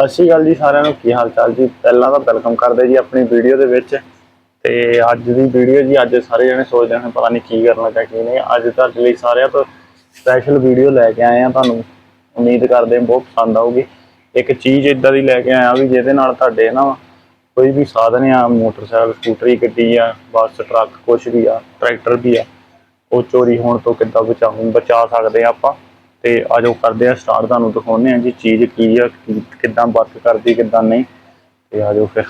ਸਤਿ ਸ਼੍ਰੀ ਅਕਾਲ ਜੀ ਸਾਰਿਆਂ ਨੂੰ, ਕੀ ਹਾਲ ਚਾਲ ਜੀ? ਪਹਿਲਾਂ ਤਾਂ ਵੈਲਕਮ ਕਰਦੇ ਜੀ ਆਪਣੀ ਵੀਡੀਓ ਦੇ ਵਿੱਚ। ਤੇ ਅੱਜ ਦੀ ਵੀਡੀਓ ਜੀ, ਅੱਜ ਸਾਰੇ ਜਣੇ ਸੋਚਦੇ ਹਨ ਪਤਾ ਨਹੀਂ ਕੀ ਕਰਨ ਲੱਗਾ ਕੀ ਨਹੀਂ। ਅੱਜ ਤੁਹਾਡੇ ਲਈ ਸਾਰਿਆਂ ਤੋਂ ਸਪੈਸ਼ਲ ਵੀਡੀਓ ਲੈ ਕੇ ਆਏ ਆ ਤੁਹਾਨੂੰ। ਉਮੀਦ ਕਰਦੇ ਹਾਂ ਬਹੁਤ ਪਸੰਦ ਆਊਗੀ। ਇੱਕ ਚੀਜ਼ ਇਦਾਂ ਦੀ ਲੈ ਕੇ ਆਇਆ ਵੀ ਜਿਹਦੇ ਨਾਲ ਤੁਹਾਡੇ ਨਾ ਕੋਈ ਵੀ ਸਾਧਨ ਆ, ਮੋਟਰਸਾਈਕਲ, ਸਕੂਟਰੀ, ਗੱਡੀ ਆ, ਬੱਸ, ਟਰੱਕ ਕੁਛ ਵੀ ਆ, ਟਰੈਕਟਰ ਵੀ ਆ, ਉਹ ਚੋਰੀ ਹੋਣ ਤੋਂ ਕਿੱਦਾਂ ਬਚਾਉਂ ਬਚਾ ਸਕਦੇ ਆ ਆਪਾਂ। ਤੇ ਆਜੋ ਕਰਦੇ ਆ ਸਟਾਰਟ ਤੁਹਾਨੂੰ ਦਿਖਾਉਂਦੇ ਆ ਜੀ ਚੀਜ਼ ਕੀ ਆ ਕਿੱਦਾਂ ਵਰਕ ਕਰਦੀ, ਕਿੱਦਾਂ ਨਹੀਂ, ਤੇ ਆਜੋ ਫਿਰ।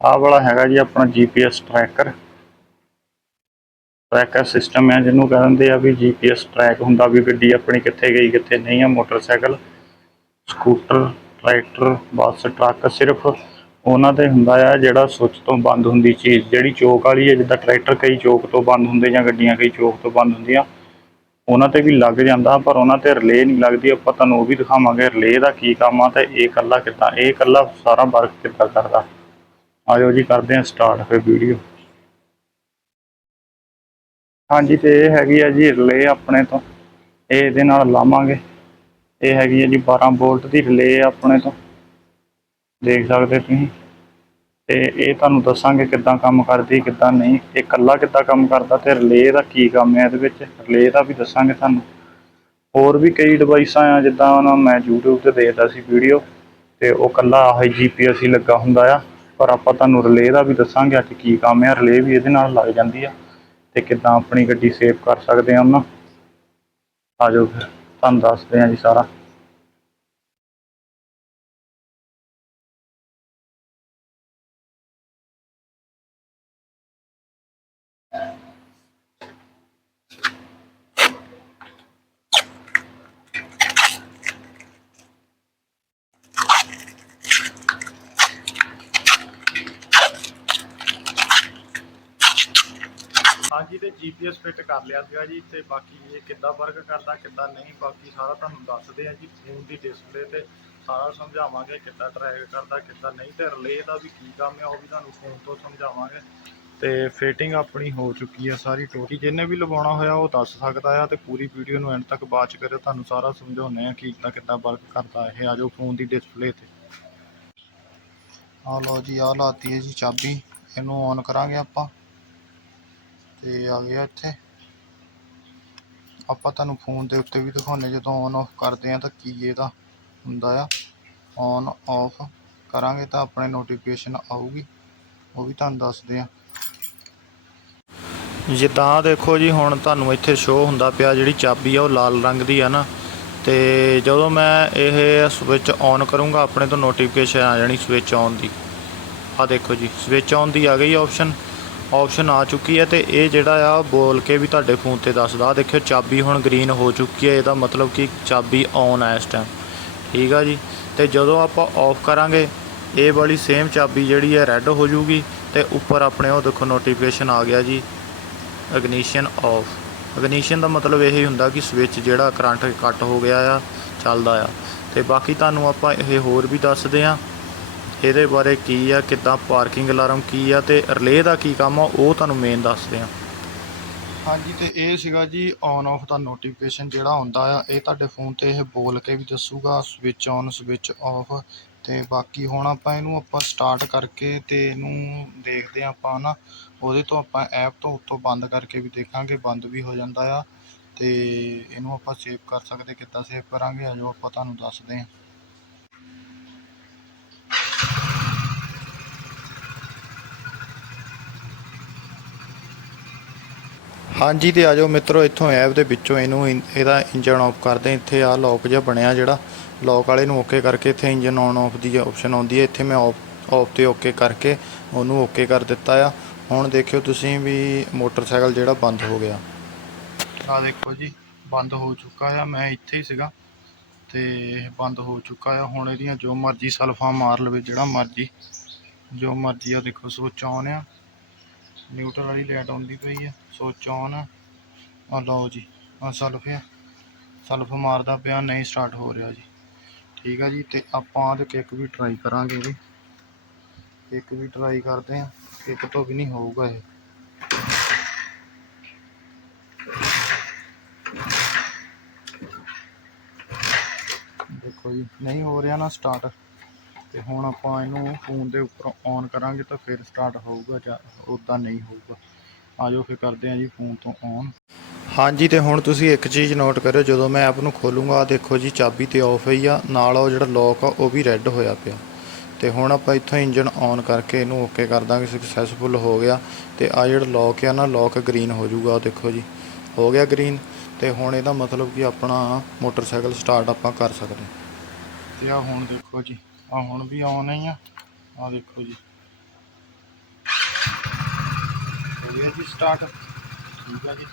ਆਹ ਵਾਲਾ ਹੈਗਾ ਜੀ ਆਪਣਾ ਜੀਪੀਐਸ ਟਰੈਕਰ ਟਰੈਕਰ ਸਿਸਟਮ ਹੈ ਜਿਹਨੂੰ ਕਹਿੰਦੇ ਆ ਵੀ ਜੀਪੀਐਸ ਟਰੈਕ ਹੁੰਦਾ ਵੀ ਗੱਡੀ ਆਪਣੀ ਕਿੱਥੇ ਗਈ, ਕਿੱਥੇ ਨਹੀਂ ਆ, motorcycle, scooter, tractor, bus, truck, ਸਿਰਫ ਉਹਨਾਂ ਤੇ ਹੁੰਦਾ ਆ ਜਿਹੜਾ ਸੁੱਚ ਤੋਂ ਬੰਦ ਹੁੰਦੀ ਚੀਜ਼, ਜਿਹੜੀ ਚੋਕ ਵਾਲੀ ਹੈ, ਜਿੱਦਾਂ ਟਰੈਕਟਰ ਕਈ ਚੋਕ ਤੋਂ ਬੰਦ ਹੁੰਦੇ ਜਾਂ ਗੱਡੀਆਂ ਕਈ ਚੋਕ ਤੋਂ ਬੰਦ ਹੁੰਦੀਆਂ, ਉਹਨਾਂ ਤੇ ਵੀ ਲੱਗ ਜਾਂਦਾ, ਪਰ ਉਹਨਾਂ ਤੇ ਰਿਲੇ ਨਹੀਂ ਲੱਗਦੀ। ਆਪਾਂ ਤੁਹਾਨੂੰ ਉਹ ਵੀ ਦਿਖਾਵਾਂਗੇ ਰਿਲੇ ਦਾ ਕੀ ਕੰਮ ਆ ਤੇ ਇਹ ਇਕੱਲਾ ਕਿੱਦਾਂ, ਇਹ ਇਕੱਲਾ ਸਾਰਾ ਵਰਕ ਕਿੱਦਾਂ ਕਰਦਾ। ਆਜੋ ਜੀ, ਕਰਦੇ ਹਾਂ ਸਟਾਰਟ ਫਿਰ ਵੀਡੀਓ ਹਾਂਜੀ, ਤੇ ਇਹ ਹੈਗੀ ਆ ਜੀ ਰਿਲੇ ਆਪਣੇ ਤੋਂ। ਇਹ ਇਹਦੇ ਨਾਲ ਲਾਵਾਂਗੇ। ਇਹ ਹੈਗੀ ਹੈ ਜੀ 12 ਵੋਲਟ ਦੀ ਰਿਲੇ ਆਪਣੇ ਤੋਂ। ਦੇਖ ਸਕਦੇ ਤੁਸੀਂ। ਤੇ ਇਹ ਤੁਹਾਨੂੰ ਦੱਸਾਂਗੇ ਕਿੱਦਾਂ ਕੰਮ ਕਰਦੀ, ਕਿੱਦਾਂ ਨਹੀਂ। ਇਹ ਇਕੱਲਾ ਕਿੱਦਾਂ ਕੰਮ ਕਰਦਾ ਤੇ ਰਿਲੇ ਦਾ ਕੀ ਕੰਮ ਹੈ ਇਹਦੇ ਵਿੱਚ? ਰਿਲੇ ਦਾ ਵੀ ਦੱਸਾਂਗੇ ਤੁਹਾਨੂੰ। ਹੋਰ ਵੀ ਕਈ ਡਿਵਾਈਸਾਂ ਆ, ਜਿੱਦਾਂ ਉਹਨਾਂ ਮੈਂ YouTube ਤੇ ਦੇਖਦਾ ਸੀ ਵੀਡੀਓ ਤੇ ਉਹ ਇਕੱਲਾ ਆਹ ਜੀਪੀਐਸ ਹੀ ਲੱਗਾ ਹੁੰਦਾ ਆ। ਪਰ ਆਪਾਂ ਤੁਹਾਨੂੰ ਰਿਲੇ ਦਾ ਵੀ ਦੱਸਾਂਗੇ ਅੱਜ ਕੀ ਕੰਮ ਹੈ। ਰਿਲੇ ਵੀ ਇਹਦੇ ਨਾਲ ਲੱਗ ਜਾਂਦੀ ਆ। ਤੇ ਕਿੱਦਾਂ ਆਪਣੀ ਗੱਡੀ ਸੇਵ ਕਰ ਸਕਦੇ ਆ ਉਹਨਾਂ। ਆਜੋ ਫਿਰ। ਤੁਹਾਨੂੰ ਦੱਸਦੇ ਆ ਜੀ ਸਾਰਾ। ਹਾਂਜੀ, ਤੇ ਜੀਪੀਐਸ ਫਿੱਟ ਕਰ ਲਿਆ ਸੀਗਾ ਜੀ, ਤੇ ਬਾਕੀ ਇਹ ਕਿੱਦਾਂ ਵਰਕ ਕਰਦਾ, ਕਿੱਦਾਂ ਨਹੀਂ, ਬਾਕੀ ਸਾਰਾ ਤੁਹਾਨੂੰ ਦੱਸਦੇ ਆ ਜੀ ਫੋਨ ਦੀ ਡਿਸਪਲੇ ਤੇ ਸਾਰਾ ਸਮਝਾਵਾਂਗੇ, ਕਿੱਦਾਂ ਟਰੈਕ ਕਰਦਾ, ਕਿੱਦਾਂ ਨਹੀਂ, ਤੇ ਰਿਲੇ ਦਾ ਵੀ ਕੀ ਕੰਮ ਆ, ਉਹ ਵੀ ਤੁਹਾਨੂੰ ਫੋਨ ਤੋਂ ਸਮਝਾਵਾਂਗੇ। ਤੇ ਫਿਟਿੰਗ ਆਪਣੀ ਹੋ ਚੁੱਕੀ ਆ ਸਾਰੀ ਟੋਟੀ ਜਿਹਨੇ ਵੀ ਲਵਾਉਣਾ ਹੋਇਆ ਉਹ ਦੱਸ ਸਕਦਾ ਆ, ਤੇ ਪੂਰੀ ਵੀਡੀਓ ਨੂੰ ਐਂਡ ਤੱਕ ਵਾਚ ਕਰਿਓ, ਤੁਹਾਨੂੰ ਸਾਰਾ ਸਮਝਾਉਂਦੇ ਆ ਕਿ ਕਿੱਦਾਂ ਕਿੱਦਾਂ ਵਰਕ ਕਰਦਾ ਇਹ, ਆ ਆਜੋ ਫੋਨ ਦੀ ਡਿਸਪਲੇ ਤੇ। ਆ ਲਓ ਜੀ ਆ ਲਾਤੀ ਹੈ ਜੀ ਚਾਬੀ, ਇਹਨੂੰ ਔਨ ਕਰਾਂਗੇ ਆਪਾਂ। ਤੇ ਆ ਗਿਆ ਇੱਥੇ। ਆਪਾਂ ਤੁਹਾਨੂੰ ਫੋਨ ਦੇ ਉੱਤੇ ਵੀ ਦਿਖਾਉਂਦੇ ਜਦੋਂ ਔਨ ਆਫ ਕਰਦੇ ਆ ਤਾਂ ਕੀ ਇਹਦਾ ਹੁੰਦਾ ਆ। ਔਨ ਆਫ ਕਰਾਂਗੇ ਤਾਂ ਆਪਣੇ ਨੋਟੀਫਿਕੇਸ਼ਨ ਆਊਗੀ, ਉਹ ਵੀ ਤੁਹਾਨੂੰ ਦੱਸਦੇ ਆ ਜਿੱਦਾਂ ਦੇਖੋ ਜੀ, ਹੁਣ ਤੁਹਾਨੂੰ ਇੱਥੇ ਸ਼ੋ ਹੁੰਦਾ ਪਿਆ ਜਿਹੜੀ ਚਾਬੀ ਆ, ਉਹ ਲਾਲ ਰੰਗ ਦੀ ਆ ਨਾ। ਤੇ ਜਦੋਂ ਮੈਂ ਇਹ ਸਵਿਚ ਔਨ ਕਰੂੰਗਾ, ਆਪਣੇ ਤੋਂ ਨੋਟੀਫਿਕੇਸ਼ਨ ਆ ਜਾਣੀ ਸਵਿਚ ਔਨ ਦੀ। ਆ ਦੇਖੋ ਜੀ ਸਵਿਚ ਔਨ ਦੀ ਆ ਗਈ ਆਪਸ਼ਨ ਆਪਸ਼ਨ ਆ ਚੁੱਕੀ ਹੈ ਤੇ ਇਹ ਜਿਹੜਾ ਆ ਬੋਲ ਕੇ ਵੀ ਤੁਹਾਡੇ ਫੋਨ ਤੇ ਦੱਸਦਾ। ਦੇਖਿਓ, ਚਾਬੀ ਹੁਣ ਗ੍ਰੀਨ ਹੋ ਚੁੱਕੀ ਹੈ, ਇਹਦਾ ਮਤਲਬ ਕਿ ਚਾਬੀ ਔਨ ਹੈ ਇਸ ਟਾਈਮ ਠੀਕ ਆ ਜੀ? ਤੇ ਜਦੋਂ ਆਪਾਂ ਆਫ ਕਰਾਂਗੇ, ਇਹ ਵਾਲੀ ਸੇਮ ਚਾਬੀ ਜਿਹੜੀ ਹੈ ਰੈੱਡ ਹੋ ਜੂਗੀ ਤੇ ਉੱਪਰ ਆਪਣੇ ਉਹ ਦੇਖੋ ਨੋਟੀਫਿਕੇਸ਼ਨ ਆ ਗਿਆ ਜੀ ਇਗਨੀਸ਼ਨ ਆਫ ਇਗਨੀਸ਼ਨ ਦਾ ਮਤਲਬ ਇਹ ਹੁੰਦਾ ਕਿ ਸਵਿਚ ਜਿਹੜਾ ਕਰੰਟ ਕੱਟ ਹੋ ਗਿਆ ਆ, ਚੱਲਦਾ ਆ। ਤੇ ਬਾਕੀ ਤੁਹਾਨੂੰ ਆਪਾਂ ਇਹ ਹੋਰ ਵੀ ਦੱਸਦੇ ਆ। ਇਹਦੇ ਬਾਰੇ ਕੀ ਆ, ਕਿੱਦਾਂ ਪਾਰਕਿੰਗ ਅਲਾਰਮ ਕੀ ਆ ਤੇ ਰਿਲੇ ਦਾ ਕੀ ਕੰਮ ਆ, ਉਹ ਤੁਹਾਨੂੰ ਮੇਨ ਦੱਸਦੇ ਆ। ਹਾਂਜੀ, ਤੇ ਇਹ ਸੀਗਾ ਜੀ ਔਨ ਆਫ ਦਾ ਨੋਟੀਫਿਕੇਸ਼ਨ ਜਿਹੜਾ ਹੁੰਦਾ ਆ, ਇਹ ਤੁਹਾਡੇ ਫੋਨ ਤੇ ਇਹ ਬੋਲ ਕੇ ਵੀ ਦੱਸੂਗਾ ਸਵਿਚ ਔਨ ਸਵਿਚ ਆਫ ਤੇ ਬਾਕੀ ਹੁਣ ਆਪਾਂ ਇਹਨੂੰ ਆਪਾਂ ਸਟਾਰਟ ਕਰਕੇ ਤੇ ਇਹਨੂੰ ਦੇਖਦੇ ਆ ਆਪਾਂ ਨਾ ਉਹਦੇ ਤੋਂ ਆਪਾਂ ਐਪ ਤੋਂ ਉੱਤੋਂ ਬੰਦ ਕਰਕੇ ਵੀ ਦੇਖਾਂਗੇ, ਬੰਦ ਵੀ ਹੋ ਜਾਂਦਾ ਆ ਤੇ ਇਹਨੂੰ ਆਪਾਂ ਸੇਵ ਕਰ ਸਕਦੇ, ਕਿੱਦਾਂ ਸੇਵ ਕਰਾਂਗੇ, ਆਜੋ ਆਪਾਂ ਤੁਹਾਨੂੰ ਦੱਸਦੇ ਆ ਹਾਂਜੀ ਤੇ ਆਜੋ ਮਿੱਤਰੋ, ਇੱਥੋਂ ਐਪ ਦੇ ਵਿੱਚੋਂ ਇਹਨੂੰ ਇੰ, ਇਹਦਾ ਇੰਜਨ ਆਫ ਕਰਦੇ ਹਾਂ। ਇੱਥੇ ਆ ਲੌਕ ਜਿਹਾ ਬਣਿਆ ਜਿਹੜਾ ਲੌਕ ਵਾਲੇ ਨੂੰ ਓਕੇ ਕਰਕੇ ਇੱਥੇ ਇੰਜਨ ਆਨ ਆਫ ਦੀ ਆਪਸ਼ਨ ਆਉਂਦੀ ਹੈ। ਇੱਥੇ ਮੈਂ ਆਫ ਆਫ ਤੇ ਓਕੇ ਕਰਕੇ ਉਹਨੂੰ ਓਕੇ ਕਰ ਦਿੱਤਾ ਆ। ਹੁਣ ਦੇਖਿਓ ਤੁਸੀਂ ਵੀ ਮੋਟਰਸਾਈਕਲ ਜਿਹੜਾ ਬੰਦ ਹੋ ਗਿਆ। ਆ ਦੇਖੋ ਜੀ, ਬੰਦ ਹੋ ਚੁੱਕਾ ਆ। ਮੈਂ ਇੱਥੇ ਹੀ ਸੀਗਾ ਤੇ ਇਹ ਬੰਦ ਹੋ ਚੁੱਕਾ ਆ। ਹੁਣ ਇਹਦੀਆਂ ਜੋ ਮਰਜ਼ੀ ਸਲਫਾ ਮਾਰ ਲਵੇ, ਜਿਹੜਾ ਮਰਜ਼ੀ, ਜੋ ਮਰਜ਼ੀ ਆ ਦੇਖੋ ਸਵਿਚ ਆਨ ਆ। ਨਿਊਟਰਲ ਵਾਲੀ ਲਾਈਟ ਆਉਂਦੀ ਪਈ ਆ। ਸਵਿਚ ਆਨ ਆ ਲਓ ਜੀ ਆ ਸਲਫ ਆ। ਸਲਫ ਮਾਰਦਾ ਪਿਆ, ਨਹੀਂ ਸਟਾਰਟ ਹੋ ਰਿਹਾ ਜੀ। ਠੀਕ ਆ ਜੀ, ਤੇ ਆਪਾਂ ਆਹ ਕਿੱਕ ਵੀ ਟਰਾਈ ਕਰਾਂਗੇ ਜੀ ਕਿੱਕ ਵੀ ਟਰਾਈ ਕਰਦੇ ਆ ਕਿੱਕ ਤੋਂ ਵੀ ਨਹੀਂ ਹੋਊਗਾ ਇਹ। ਦੇਖੋ ਜੀ, ਨਹੀਂ ਹੋ ਰਿਹਾ ਨਾ ਸਟਾਰਟ ਤੇ ਹੁਣ ਆਪਾਂ ਇਹਨੂੰ ਫੋਨ ਦੇ ਉੱਪਰੋਂ ਔਨ ਕਰਾਂਗੇ ਤਾਂ ਫਿਰ ਸਟਾਰਟ ਹੋਊਗਾ ਜਾਂ ਉਦਾਂ ਨਹੀਂ ਹੋਊਗਾ। ਆਜੋ ਫਿਰ ਕਰਦੇ ਹਾਂ ਜੀ ਫੋਨ ਤੋਂ ਔਨ ਹਾਂਜੀ ਤੇ ਹੁਣ ਤੁਸੀਂ ਇੱਕ ਚੀਜ਼ ਨੋਟ ਕਰਿਓ ਜਦੋਂ ਮੈਂ ਐਪ ਨੂੰ ਖੋਲੂੰਗਾ ਦੇਖੋ ਜੀ ਚਾਬੀ ਤੇ ਆਫ ਹੀ ਆ ਨਾਲ ਉਹ ਜਿਹੜਾ ਲੌਕ ਆ ਉਹ ਵੀ ਰੈੱਡ ਹੋਇਆ ਪਿਆ। ਤੇ ਹੁਣ ਆਪਾਂ ਇੱਥੋਂ ਇੰਜਨ ਔਨ ਕਰਕੇ ਇਹਨੂੰ ਓਕੇ ਕਰ ਦਾਂਗੇ ਸਕਸੈਸਫੁਲ ਹੋ ਗਿਆ। ਤੇ ਆ ਜਿਹੜਾ ਲੌਕ ਆ ਨਾ ਲੌਕ ਗ੍ਰੀਨ ਹੋ ਜਾਊਗਾ ਦੇਖੋ ਜੀ ਹੋ ਗਿਆ ਗ੍ਰੀਨ ਤੇ ਹੁਣ ਇਹਦਾ ਮਤਲਬ ਕਿ ਆਪਣਾ ਮੋਟਰਸਾਈਕਲ ਸਟਾਰਟ ਆਪਾਂ ਕਰ ਸਕਦੇ। ਤੇ ਆ ਹੁਣ ਦੇਖੋ ਜੀ ਆ ਹੁਣ ਵੀ ਆਨ ਹੀ ਆ ਆ ਦੇਖੋ ਜੀ। ਹੋ ਗਿਆ ਜੀ ਸਟਾਰਟ ਠੀਕ ਆ ਜੀ।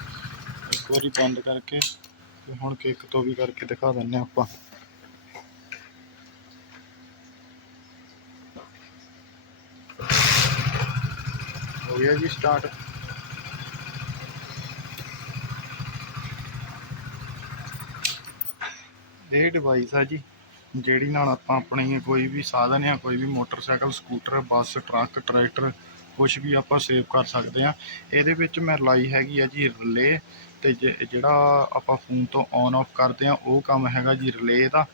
ਇੱਕ ਵਾਰੀ ਬੰਦ ਕਰਕੇ ਤੇ ਹੁਣ ਕਿੱਕ ਤੋਂ ਵੀ ਕਰਕੇ ਦਿਖਾ ਦਿੰਨੇ ਆਪਾਂ। ਹੋ ਗਿਆ ਜੀ ਸਟਾਰਟ ਇਹ ਡਿਵਾਈਸ ਆ ਜੀ, ਜਿਹੜੀ ਨਾਲ ਆਪਾਂ ਆਪਣੀ ਕੋਈ ਵੀ ਸਾਧਨ ਆ ਕੋਈ ਵੀ motorcycle, scooter, bus, truck, tractor ਕੁਝ ਵੀ ਆਪਾਂ ਸੇਵ ਕਰ ਸਕਦੇ ਆ ਇਹਦੇ ਵਿੱਚ ਮੈਂ ਲਾਈ ਹੈਗੀ ਆ ਜੀ ਰਿਲੇ ਤੇ ਜੇ- ਜਿਹੜਾ ਆਪਾਂ ਫੋਨ ਤੋਂ ਔਨ ਆਫ ਕਰਦੇ ਆ ਉਹ ਕੰਮ ਹੈਗਾ ਜੀ ਰਿਲੇ ਦਾ।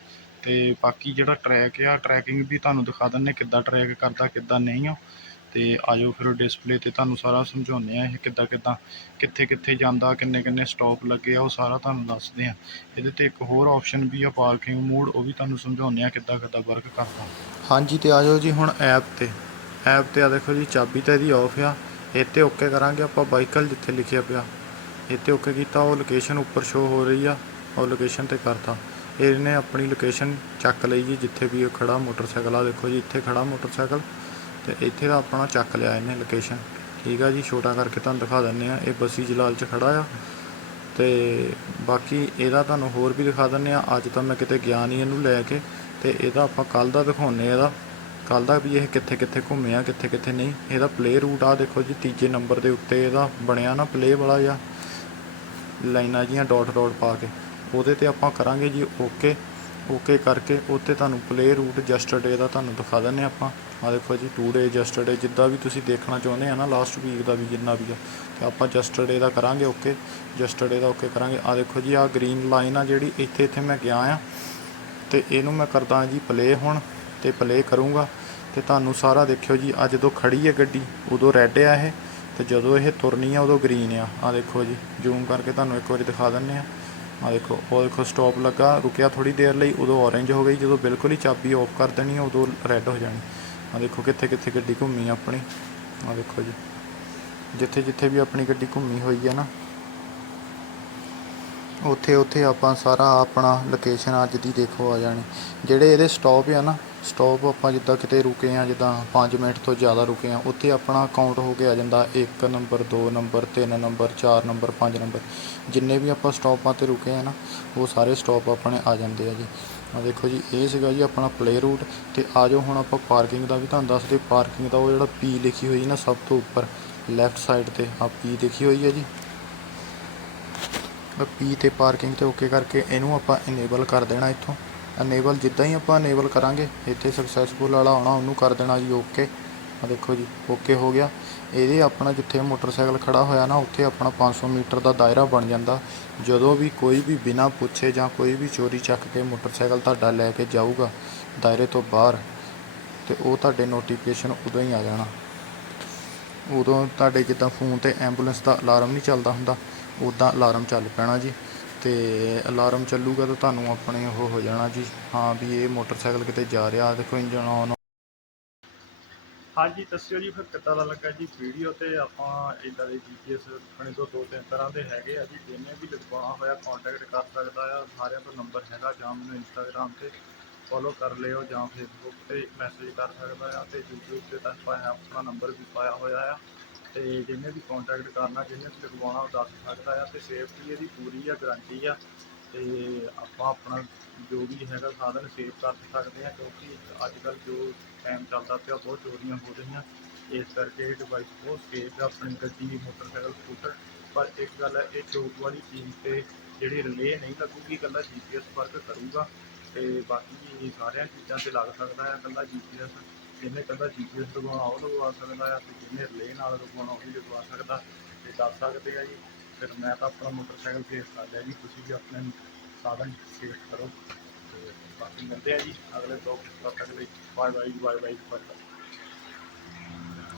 ਤੇ ਬਾਕੀ ਜਿਹੜਾ ਟਰੈਕ ਆ ਟਰੈਕਿੰਗ ਵੀ ਤੁਹਾਨੂੰ ਦਿਖਾ ਦਿੰਨੇ ਕਿੱਦਾਂ ਟਰੈਕ ਕਰਦਾ, ਕਿੱਦਾਂ ਨਹੀਂ ਆ। ਤੇ ਆਜੋ ਫਿਰ ਡਿਸਪਲੇ ਤੇ ਤੁਹਾਨੂੰ ਸਾਰਾ ਸਮਝਾਉਂਦੇ ਆ ਇਹ ਕਿੱਦਾਂ ਕਿੱਦਾਂ, ਕਿੱਥੇ ਕਿੱਥੇ ਜਾਂਦਾ, ਕਿੰਨੇ ਕਿੰਨੇ ਸਟਾਪ ਲੱਗੇ ਆ, ਉਹ ਸਾਰਾ ਤੁਹਾਨੂੰ ਦੱਸਦੇ ਆ ਇਹਦੇ ਤੇ ਇੱਕ ਹੋਰ ਆਪਸ਼ਨ ਵੀ ਆ ਪਾਰਕਿੰਗ ਮੋਡ ਉਹ ਵੀ ਤੁਹਾਨੂੰ ਸਮਝਾਉਂਦੇ ਆ ਕਿੱਦਾਂ ਕਿੱਦਾਂ ਵਰਕ ਕਰਦਾ। ਹਾਂਜੀ, ਤੇ ਆਜੋ ਜੀ ਹੁਣ ਐਪ ਤੇ। ਐਪ ਤੇ ਆ ਦੇਖੋ ਜੀ, ਚਾਬੀ ਤਾਂ ਇਹਦੀ ਆਫ ਆ। ਇੱਥੇ ਓਕੇ ਕਰਾਂਗੇ ਆਪਾਂ ਬਾਈਕਲ ਜਿੱਥੇ ਲਿਖਿਆ ਪਿਆ। ਇੱਥੇ ਓਕੇ ਕੀਤਾ, ਉਹ ਲੋਕੇਸ਼ਨ ਉੱਪਰ ਸ਼ੋ ਹੋ ਰਹੀ ਆ, ਉਹ ਲੋਕੇਸ਼ਨ ਤੇ ਕਰਤਾ। ਇਹਨੇ ਆਪਣੀ ਲੋਕੇਸ਼ਨ ਚੱਕ ਲਈ ਜੀ, ਜਿੱਥੇ ਵੀ ਉਹ ਖੜਾ ਮੋਟਰਸਾਈਕਲ ਆ। ਦੇਖੋ ਜੀ, ਇੱਥੇ ਖੜਾ ਮੋਟਰਸਾਈਕਲ ਤੇ ਇੱਥੇ ਦਾ ਆਪਣਾ ਚੱਕ ਲਿਆ ਇਹਨੇ ਲੋਕੇਸ਼ਨ ਠੀਕ ਆ ਜੀ, ਛੋਟਾ ਕਰਕੇ ਤੁਹਾਨੂੰ ਦਿਖਾ ਦਿੰਨੇ ਆ। ਇਹ ਬੱਸੀ ਜਲਾਲ ਚ ਖੜਾ ਆ। ਤੇ ਬਾਕੀ ਇਹਦਾ ਤੁਹਾਨੂੰ ਹੋਰ ਵੀ ਦਿਖਾ ਦਿੰਨੇ ਆ। ਅੱਜ ਤਾਂ ਮੈਂ ਕਿਤੇ ਗਿਆ ਨਹੀਂ ਇਹਨੂੰ ਲੈ ਕੇ। ਤੇ ਇਹਦਾ ਆਪਾਂ ਕੱਲ ਦਾ ਦਿਖਾਉਨੇ ਆ ਇਹਦਾ। ਕੱਲ ਦਾ ਵੀ ਇਹ ਕਿੱਥੇ ਕਿੱਥੇ ਘੁੰਮਿਆ ਕਿੱਥੇ ਕਿੱਥੇ ਨਹੀਂ। ਇਹਦਾ ਪਲੇ ਰੂਟ ਆ, ਦੇਖੋ ਜੀ, ਤੀਜੇ ਨੰਬਰ ਦੇ ਉੱਤੇ ਇਹਦਾ ਬਣਿਆ ਨਾ ਪਲੇ ਵਾਲਾ ਜਿਹਾ। ਲਾਈਨਾਂ ਜੀਆਂ ਡਾਟ ਡਾਟ ਪਾ ਕੇ। ਉਹਦੇ ਤੇ ਆਪਾਂ ਕਰਾਂਗੇ ਜੀ ਓਕੇ ਓਕੇ ਕਰਕੇ ਉੱਤੇ ਤੁਹਾਨੂੰ ਪਲੇ ਰੂਟ ਜਸਟਰਡੇ ਦਾ ਤੁਹਾਨੂੰ ਦਿਖਾ ਦਿੰਨੇ ਆਪਾਂ। ਆ ਦੇਖੋ ਜੀ ਟੂ ਡੇ ਜਸਟਰਡੇ ਜਿੱਦਾਂ ਵੀ ਤੁਸੀਂ ਦੇਖਣਾ ਚਾਹੁੰਦੇ ਆ ਨਾ ਲਾਸਟ ਵੀਕ ਦਾ ਵੀ ਜਿੰਨਾ ਵੀ ਆ। ਤੇ ਆਪਾਂ ਜਸਟਰਡੇ ਦਾ ਕਰਾਂਗੇ ਓਕੇ ਜਸਟਰਡੇ ਦਾ ਓਕੇ ਕਰਾਂਗੇ। ਆ ਦੇਖੋ ਜੀ ਆ ਗ੍ਰੀਨ ਲਾਈਨ ਆ ਜਿਹੜੀ ਇੱਥੇ ਇੱਥੇ ਮੈਂ ਗਿਆ ਆ। ਤੇ ਇਹਨੂੰ ਮੈਂ ਕਰਦਾ ਜੀ ਪਲੇ ਹੁਣ। ਤੇ ਪਲੇ ਕਰੂੰਗਾ। ਤੇ ਤੁਹਾਨੂੰ ਸਾਰਾ ਦੇਖਿਓ ਜੀ ਆ ਜਦੋਂ ਖੜੀ ਹੈ ਗੱਡੀ, ਉਦੋਂ ਰੈੱਡ ਆ ਇਹ। ਤੇ ਜਦੋਂ ਇਹ ਤੁਰਨੀ ਆ, ਉਦੋਂ ਗ੍ਰੀਨ ਆ। ਆ ਦੇਖੋ ਜੀ ਜ਼ੂਮ ਕਰਕੇ ਤੁਹਾਨੂੰ ਇੱਕ ਵਾਰੀ ਦਿਖਾ ਦਿੰਨੇ ਆ ਆ ਦੇਖੋ, ਉਹ ਦੇਖੋ ਸਟਾਪ ਲੱਗਾ, ਰੁਕਿਆ ਥੋੜੀ ਦੇਰ ਲਈ, ਉਦੋਂ orange ਹੋ ਗਈ। ਜਦੋਂ ਬਿਲਕੁਲ ਹੀ ਚਾਬੀ ਆਫ ਕਰ ਦੇਣੀ ਆ, ਉਦੋਂ ਰੈੱਡ ਹੋ ਜਾਣੀ। ਆ ਦੇਖੋ ਕਿੱਥੇ ਕਿੱਥੇ ਗੱਡੀ ਘੁੰਮੀ ਆਪਣੀ। ਆ ਦੇਖੋ ਜੀ, ਜਿੱਥੇ ਜਿੱਥੇ ਵੀ ਆਪਣੀ ਗੱਡੀ ਘੁੰਮੀ ਹੋਈ ਹੈ ਨਾ ਉੱਥੇ ਉੱਥੇ ਆਪਾਂ ਸਾਰਾ ਆਪਣਾ ਲੋਕੇਸ਼ਨ ਅੱਜ ਦੀ ਦੇਖੋ ਆ ਜਾਣੀ। ਜਿਹੜੇ ਇਹਦੇ ਸਟਾਪ ਆ ਨਾ ਸਟਾਪ ਆਪਾਂ ਜਿੱਦਾਂ ਕਿਤੇ ਰੁਕੇ ਆ, ਜਿੱਦਾਂ 5 ਮਿੰਟ ਤੋਂ ਜ਼ਿਆਦਾ ਰੁਕੇ ਆ, ਉੱਥੇ ਆਪਣਾ ਕਾਊਂਟ ਹੋ ਕੇ ਆ ਜਾਂਦਾ 1 number 2 number 3 number 4 number 5 number ਜਿੰਨੇ ਵੀ ਆਪਾਂ ਸਟਾਪਾਂ ਤੇ ਰੁਕੇ ਆ ਨਾ, ਉਹ ਸਾਰੇ ਸਟਾਪ ਆਪਣੇ ਆ ਜਾਂਦੇ ਆ ਜੀ। ਆ ਦੇਖੋ ਜੀ, ਇਹ ਸੀਗਾ ਜੀ ਆਪਣਾ ਪਲੇ ਰੂਟ ਤੇ ਆ ਜਾਓ ਹੁਣ ਆਪਾਂ ਪਾਰਕਿੰਗ ਦਾ ਵੀ ਤੁਹਾਨੂੰ ਦੱਸਦੇ ਪਾਰਕਿੰਗ ਦਾ ਉਹ ਜਿਹੜਾ ਪੀ ਲਿਖੀ ਹੋਈ ਨਾ ਸਭ ਤੋਂ ਉੱਪਰ ਲੈਫਟ ਸਾਈਡ ਤੇ ਆ ਪੀ ਲਿਖੀ ਹੋਈ ਹੈ ਜੀ। ਪੀ ਤੇ ਪਾਰਕਿੰਗ ਤੇ ਓਕੇ ਕਰਕੇ ਇਹਨੂੰ ਆਪਾਂ ਇਨੇਬਲ ਕਰ ਦੇਣਾ ਇੱਥੋਂ। ਇਨੇਬਲ ਜਿੱਦਾਂ ਹੀ ਆਪਾਂ ਇਨੇਬਲ ਕਰਾਂਗੇ, ਇੱਥੇ ਸਕਸੈਸਫੁਲ ਵਾਲਾ ਆਉਣਾ, ਉਹਨੂੰ ਕਰ ਦੇਣਾ ਜੀ ਓਕੇ ਆ ਦੇਖੋ ਜੀ ਓਕੇ ਹੋ ਗਿਆ। ਇਹਦੇ ਆਪਣਾ ਜਿੱਥੇ ਮੋਟਰਸਾਈਕਲ ਖੜਾ ਹੋਇਆ ਨਾ, ਉੱਥੇ ਆਪਣਾ 500 ਮੀਟਰ ਦਾ ਦਾਇਰਾ ਬਣ ਜਾਂਦਾ। ਜਦੋਂ ਵੀ ਕੋਈ ਵੀ ਬਿਨਾ ਪੁੱਛੇ ਜਾਂ ਕੋਈ ਵੀ ਚੋਰੀ ਚੱਕ ਕੇ ਮੋਟਰਸਾਈਕਲ ਤੁਹਾਡਾ ਲੈ ਕੇ ਜਾਊਗਾ ਦਾਇਰੇ ਤੋਂ ਬਾਹਰ, ਤੇ ਉਹ ਤੁਹਾਡੇ ਨੋਟੀਫਿਕੇਸ਼ਨ ਉਦੋਂ ਹੀ ਆ ਜਾਣਾ। ਉਦੋਂ ਤੁਹਾਡੇ ਜਿੱਦਾਂ ਫੋਨ ਤੇ ਐਂਬੂਲੈਂਸ ਦਾ ਅਲਾਰਮ ਨਹੀਂ ਚੱਲਦਾ ਹੁੰਦਾ। ਉੱਦਾਂ ਅਲਾਰਮ ਚੱਲ ਪੈਣਾ ਜੀ ਤੇ ਅਲਾਰਮ ਚੱਲੂਗਾ ਤਾਂ ਤੁਹਾਨੂੰ ਆਪਣੇ ਉਹ ਹੋ ਜਾਣਾ ਜੀ। ਹਾਂ ਵੀ ਇਹ ਮੋਟਰਸਾਈਕਲ ਕਿਤੇ ਜਾ ਰਿਹਾ, ਦੇਖੋ ਇੰਜਨ ਆਨ ਹਾਂਜੀ, ਦੱਸਿਓ ਜੀ ਫਿਰ ਕਿੱਦਾਂ ਦਾ ਲੱਗਾ ਜੀ ਵੀਡੀਓ ਤੇ। ਆਪਾਂ ਇਦਾਂ ਦੇ ਜੀਪੀਐਸ ਆਪਣੇ ਤੋਂ ਦੋ ਤਿੰਨ ਤਰ੍ਹਾਂ ਦੇ ਹੈਗੇ ਆ ਜੀ। ਜਿਹਨੇ ਵੀ ਲਗਵਾਉਣਾ ਹੋਇਆ ਕੰਟੈਕਟ ਕਰ ਸਕਦਾ ਆ। ਸਾਰਿਆਂ ਤੋਂ ਨੰਬਰ ਹੈਗਾ ਜਾਂ ਮੈਨੂੰ ਇੰਸਟਾਗ੍ਰam ਤੇ ਫੋਲੋ ਕਰ ਲਿਓ ਜਾਂ ਫੇਸਬੁੱਕ ਤੇ ਮੈਸੇਜ ਕਰ ਸਕਦਾ ਆ। ਤੇ YouTube ਤੇ ਤਾਂ ਆਪਾਂ ਆਪਣਾ ਨੰਬਰ ਵੀ ਪਾਇਆ ਹੋਇਆ ਆ। ਤੇ ਜਿਹਨੇ ਵੀ ਕੰਟੈਕਟ ਕਰਨਾ, ਜਿਹਨੇ ਵੀ ਲਗਵਾਉਣਾ, ਉਹ ਦੱਸ ਸਕਦਾ ਆ ਤੇ ਸੇਫਟੀ ਇਹਦੀ ਪੂਰੀ ਆ ਗਾਰੰਟੀ ਆ। ਤੇ ਆਪਾਂ ਆਪਣਾ ਜੋ ਵੀ ਹੈਗਾ ਸਾਧਨ ਸੇਵ ਕਰ ਸਕਦੇ ਆ, ਕਿਉਂਕਿ ਅੱਜ ਕੱਲ ਜੋ ਟਾਈਮ ਚੱਲਦਾ ਪਿਆ, ਬਹੁਤ ਚੋਰੀਆਂ ਹੋ ਰਹੀਆਂ। ਇਸ ਕਰਕੇ ਇਹ ਡਿਵਾਈਸ ਬਹੁਤ ਸੇਫ ਆ, ਆਪਣੀ ਗੱਡੀ, ਮੋਟਰਸਾਈਕਲ ਸਕੂਟਰ ਪਰ ਇੱਕ ਗੱਲ ਹੈ ਇਹ ਚੋਕ ਵਾਲੀ ਚੀਜ਼ ਤੇ ਜਿਹੜੀ ਰਿਲੇ ਨਹੀਂ ਲੱਗੂਗੀ, ਇਕੱਲਾ ਜੀਪੀਐਸ ਵਰਕ ਕਰੂਗਾ। ਤੇ ਬਾਕੀ ਸਾਰਿਆਂ ਚੀਜ਼ਾਂ ਤੇ ਲੱਗ ਸਕਦਾ ਹੈ ਇਕੱਲਾ ਜੀਪੀਐਸ ਜਿਹਨੇ ਇਕੱਲਾ ਜੀਪੀਐਸ ਲਗਵਾਉਣਾ ਉਹ ਲਗਵਾ ਸਕਦਾ ਆ ਤੇ ਜਿਹਨੇ ਰਿਲੇ ਨਾਲ ਲਗਵਾਉਣਾ ਉਹ ਵੀ ਲਗਵਾ ਸਕਦਾ। ਤੇ ਦੱਸ ਸਕਦੇ ਆ ਜੀ, ਫਿਰ ਮੈਂ ਤਾਂ ਆਪਣਾ ਮੋਟਰਸਾਈਕਲ ਸੇਫ ਕਰ ਲਿਆ ਜੀ, ਤੁਸੀਂ ਵੀ ਆਪਣੇ ਸਾਧਨ ਸੇਫ ਕਰੋ। ਤੇ ਬਾਕੀ ਮਿਲਦੇ ਆ ਜੀ, ਅਗਲੇ ਦੋ ਤਦ ਤੱਕ ਲਈ। Bye bye bye bye bye